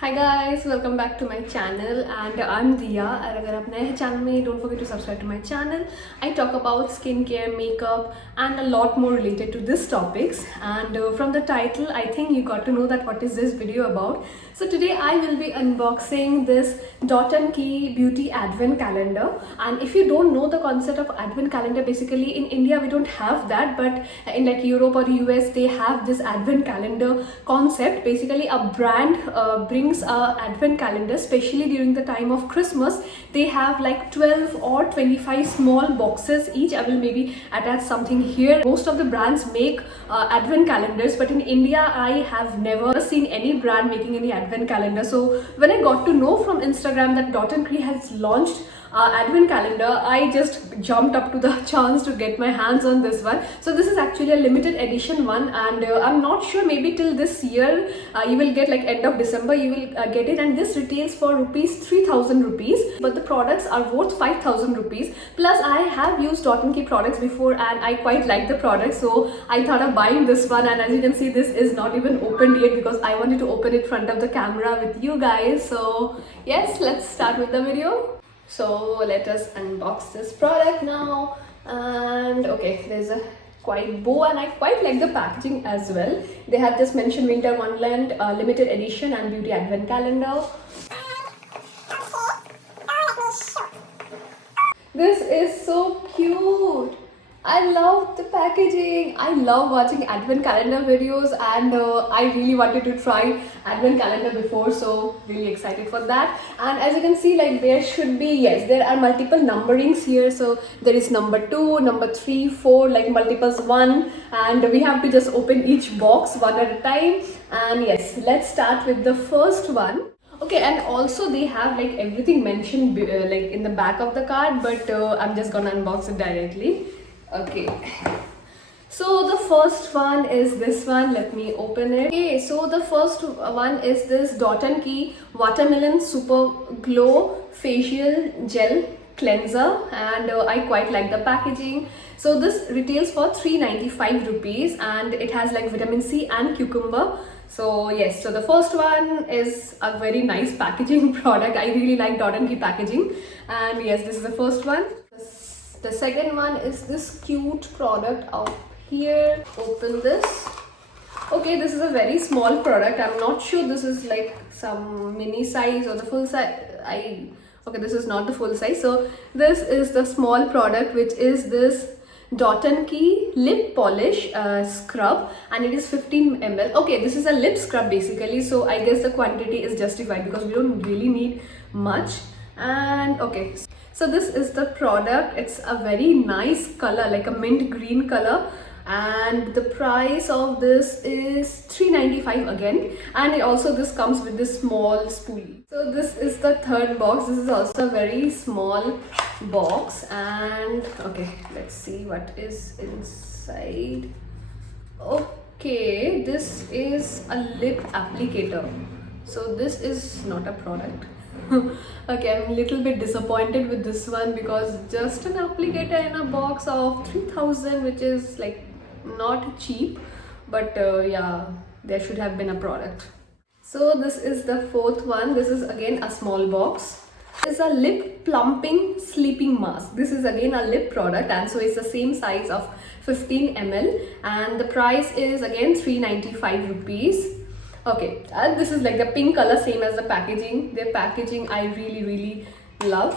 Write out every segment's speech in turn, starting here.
Hi guys, welcome back to my channel and I'm Diya and अगर आप नए हैं channel में don't forget to subscribe to my channel. I talk about skincare, makeup and a lot more related to these topics and from the title I think you got to know that what is this video about. So today I will be unboxing this Dot & Key Beauty Advent Calendar, and if you don't know the concept of Advent Calendar, basically in India we don't have that, but in like Europe or US they have this Advent Calendar concept. Basically a brand brings a Advent Calendar, especially during the time of Christmas. They have like 12 or 25 small boxes each. I will maybe attach something here. Most of the brands make Advent calendars, but in India I have never seen any brand making any Advent calendar. So when I got to know from Instagram that Dot & Key has launched Advent calendar, I just jumped up to the chance to get my hands on this one. So this is actually a limited edition one, and I'm not sure, maybe till this year you will get, like end of December you will get it, and this retails for rupees 3000 rupees, but the products are worth 5000 rupees. Plus I have used Dot & Key products before and I quite like the product, so I thought of buying this one. And as you can see, this is not even opened yet because I wanted to open it in front of the camera with you guys. So yes, let's start with the video. So let us unbox this product now. And okay, there's a quite bow and I quite like the packaging as well. They have just mentioned Winter Wonderland limited edition and beauty advent calendar. This is so cute. I love the packaging. I love watching advent calendar videos, and I really wanted to try advent calendar before, so really excited for that. And as you can see, like there should be, yes, there are multiple numberings here. So there is number 2, number 3, 4, like multiples 1, and we have to just open each box one at a time. And yes, let's start with the first one. Okay, and also they have like everything mentioned like in the back of the card, but I'm just gonna unbox it directly. Okay, so the first one is this one. Let me open it. Okay, so the first one is this Dot & Key Watermelon Super Glow Facial Gel Cleanser, and I quite like the packaging. So this retails for 395 rupees and it has like vitamin C and cucumber. So yes, so the first one is a very nice packaging product. I really like Dot & Key packaging, and yes, this is the first one. The second one is this cute product out here. Open this. Okay, this is a very small product. I'm not sure this is like some mini size or the full size. Okay, this is not the full size. So this is the small product, which is this Dot & Key lip polish scrub, and it is 15 ml. Okay, this is a lip scrub basically, so I guess the quantity is justified because we don't really need much. And okay, so this is the product. It's a very nice color, like a mint green color, and the price of this is 395 again. And it also, this comes with this small spoolie. So this is the third box. This is also a very small box, and okay, let's see what is inside. Okay, this is a lip applicator. So this is not a product. Okay, I'm a little bit disappointed with this one because just an applicator in a box of 3000, which is like not cheap, but yeah, there should have been a product. So this is the fourth one. This is again a small box. This is a lip plumping sleeping mask. This is again a lip product, and so it's the same size of 15 ml, and the price is again 395 rupees. Okay, and this is like the pink color, same as the packaging. Their packaging I really love,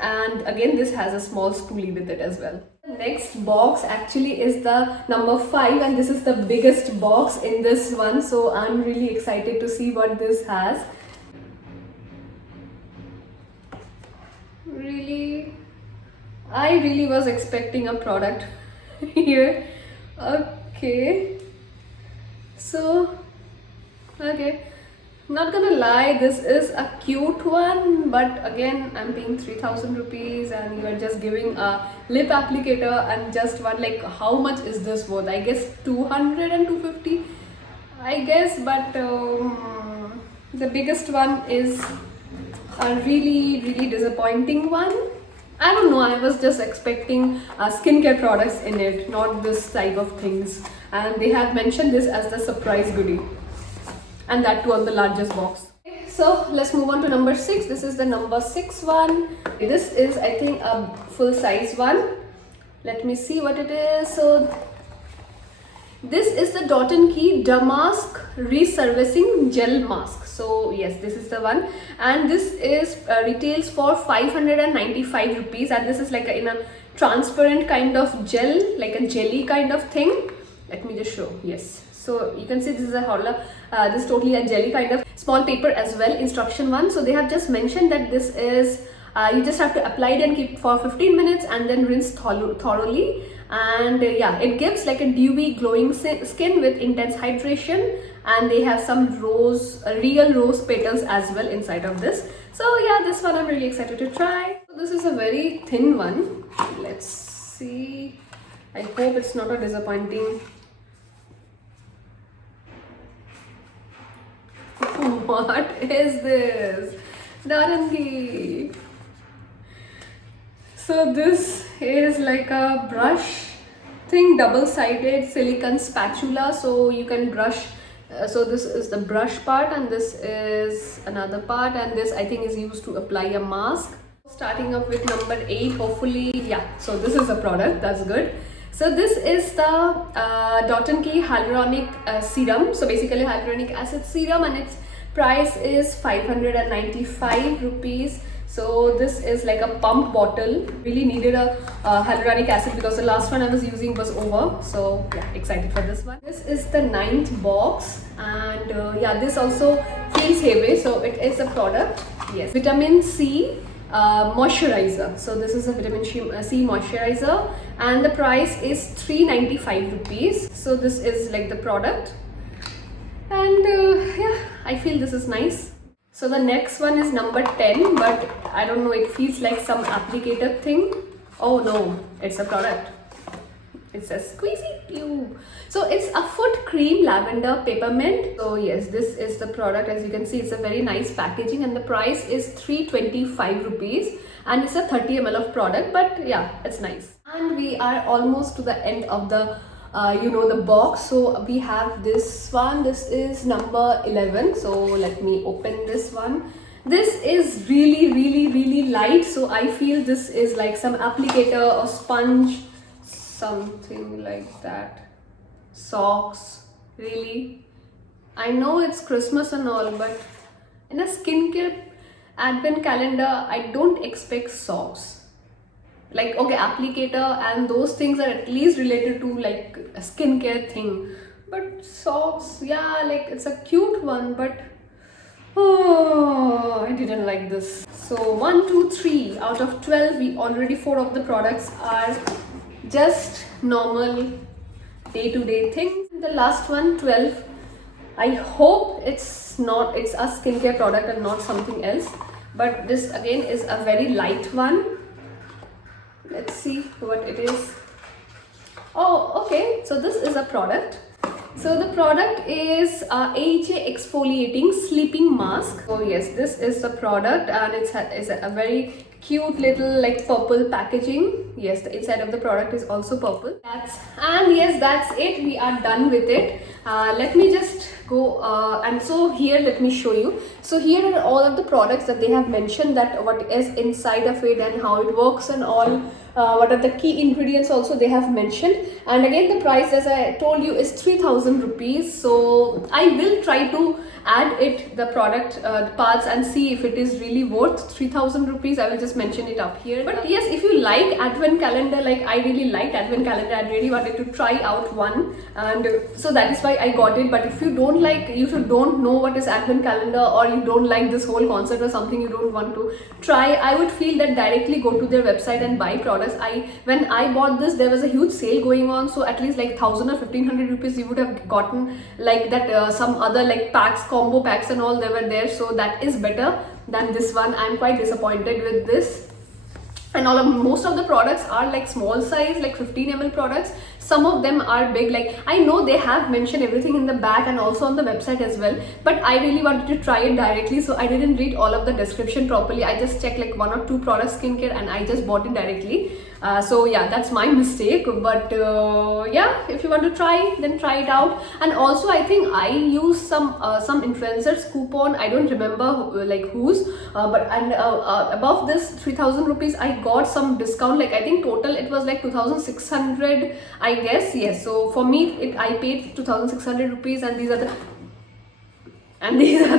and again this has a small spoolie with it as well. The next box actually is the number 5, and this is the biggest box in this one, so I'm really excited to see what this has. I really was expecting a product here. Okay, so okay, not gonna lie, this is a cute one, but again I'm paying 3000 rupees and you are just giving a lip applicator and just one, like how much is this worth? I guess 200 and 250 I guess, but the biggest one is a really disappointing one. I don't know, I was just expecting skincare products in it, not this type of things, and they have mentioned this as the surprise goodie, and that too on the largest box. so let's move on to number 6. This is the number 6 one. This is, I think, a full size one. Let me see what it is. So this is the Dot & Key Damask Resurfacing Gel Mask. So yes, this is the one, and this is retails for 595 rupees, and this is like in a transparent kind of gel, like a jelly kind of thing. Let me just show. Yes, so you can see this is a holla, this is totally a jelly kind of small paper as well, instruction one. So they have just mentioned that this is you just have to apply it and keep for 15 minutes and then rinse thoroughly. And yeah, it gives like a dewy glowing skin with intense hydration, and they have some real rose petals as well inside of this. So yeah, this one I'm really excited to try. So this is a very thin one. Let's see. I hope it's not a disappointing. What is this? Dot & Key. So this is like a brush thing, double-sided silicone spatula, so you can brush. So this is the brush part, and this is another part, and this I think is used to apply a mask. Starting up with number 8, hopefully, yeah. So this is a product, that's good. So this is the Dot & Key Hyaluronic Serum. So basically hyaluronic acid serum, and its price is 595 rupees. So this is like a pump bottle. Really needed a hyaluronic acid because the last one I was using was over. So yeah, excited for this one. This is the 9th box, and yeah, this also feels heavy. So it is a product. Yes, vitamin C moisturizer. So this is a vitamin C moisturizer, and the price is 395 rupees. So this is like the product, and yeah, I feel this is nice. So the next one is number 10, but I don't know, it feels like some applicator thing. Oh no, it's a product. It says squeezy tube. So it's a foot cream lavender peppermint. So yes, this is the product. As you can see, it's a very nice packaging, and the price is 325 rupees, and it's a 30 ml of product, but yeah, it's nice. And we are almost to the end of the the box. So we have this one. This is number 11. So let me open this one. This is really light, so I feel this is like some applicator or sponge, something like that. Socks, really. I know it's Christmas and all, but in a skincare advent calendar, I don't expect socks. Like, okay, applicator and those things are at least related to like a skincare thing, but socks, yeah, like it's a cute one, but oh, I didn't like this. So 1, 2, 3 out of 12, we already 4 of the products are just normal day-to-day things. The last one, 12, I hope it's a skincare product and not something else, but this again is a very light one. Let's see what it is. Oh, okay, so this is a product. So the product is AHA exfoliating sleeping mask. So yes, this is the product, and it's a very cute little like purple packaging. Yes, the inside of the product is also purple. That's it. We are done with it. Let me just go and so here let me show you. So here are all of the products that they have mentioned, that what is inside of it and how it works and all. What are the key ingredients also they have mentioned, and again the price, as I told you, is 3,000 rupees. So I will try to add the product parts and see if it is really worth 3,000 rupees. I will just mention it up here. But yes, if you like advent calendar, like I really liked advent calendar, I really wanted to try out one, and so that is why I got it. But if you don't like, if you don't know what is advent calendar, or you don't like this whole concept or something, you don't want to try, I would feel that directly go to their website and buy products. When I bought this, there was a huge sale going on, so at least like 1,000 or 1,500 rupees you would have gotten like that. Some other like packs, combo packs and all, they were there, so that is better than this one. I'm quite disappointed with this. And most of the products are like small size, like 15 ml products. Some of them are big, like I know they have mentioned everything in the back and also on the website as well, but I really wanted to try it directly, so I didn't read all of the description properly. I just checked like 1 or 2 products skincare and I just bought it directly. So yeah, that's my mistake, but yeah, if you want to try, then try it out. And also I think I used some influencers coupon, I don't remember like whose, but and above this 3000 rupees I got some discount, like I think total it was like 2600 I guess. Yes, so for me I paid 2600 rupees, and these are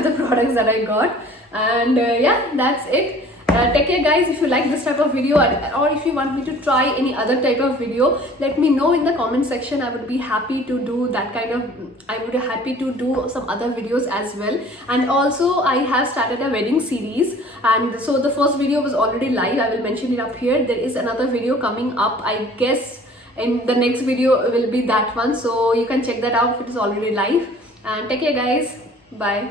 the products that I got. And yeah, that's it. Take care guys. If you like this type of video, or if you want me to try any other type of video, let me know in the comment section. I would be happy to do that kind of, I would be happy to do some other videos as well. And also I have started a wedding series, and so the first video was already live. I will mention it up here. There is another video coming up, I guess in the next video will be that one, so you can check that out if it is already live. And take care guys. Bye.